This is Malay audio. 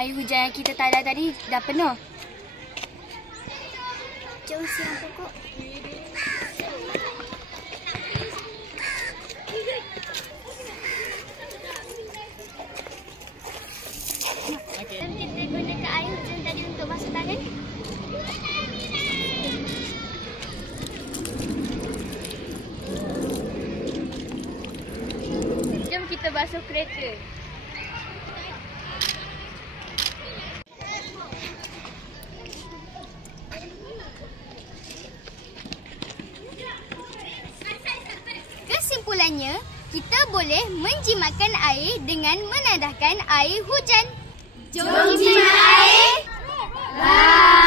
air hujan yang kita tadah tadi dah penuh. Jom siram pokok. Jom kita gunakan air hujan tadi untuk basuh tangan. Jom kita basuh kereta. Kesimpulannya, kita boleh menjimatkan air dengan menadahkan air hujan. Jom jimat air. Bye.